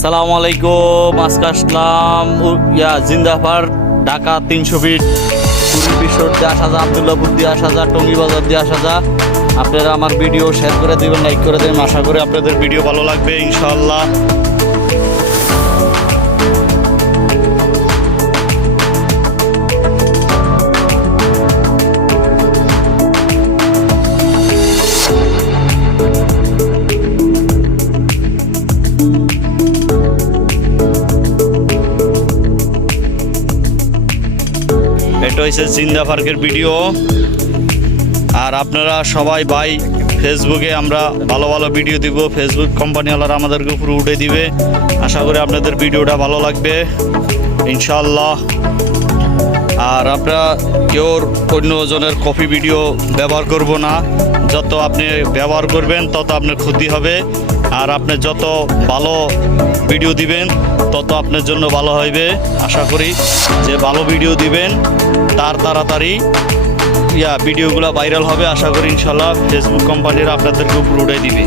আসসালামু আলাইকুম। আজকে আসলাম জিন্দাফার ঢাকা 300 ফিট পুরী বিশ্বর দিয়ে আসা যায়, আবদুল্লাপুর দিয়ে আসা যায়, টঙ্গী বাজার দিয়ে আসা যায়। আপনারা আমার ভিডিও শেয়ার করে দেবেন, লাইক করে দেবেন। আশা করি আপনাদের ভিডিও ভালো লাগবে ইনশাআল্লাহ। এটা হচ্ছে জিন্দা পার্কের ভিডিও। আর আপনারা সবাই ভাই ফেসবুকে আমরা ভালো ভালো ভিডিও দিব, ফেসবুক কোম্পানিওয়ালারা আমাদেরকে উপরে উঠে দিবে। আশা করি আপনাদের ভিডিওটা ভালো লাগবে ইনশাআল্লাহ। আর আপনারা কেউ অন্যজনের কপি ভিডিও ব্যবহার করব না। যত আপনি ব্যবহার করবেন তত আপনার ক্ষতি হবে। আর আপনি যত ভালো ভিডিও দিবেন তত আপনার জন্য ভালো হইবে। আশা করি যে ভালো ভিডিও দিবেন তার তাড়াতাড়ি ভিডিওগুলো ভাইরাল হবে। আশা করি ইনশাল্লাহ ফেসবুক কোম্পানিরা আপনাদেরকে উপরে উঠে দিবে।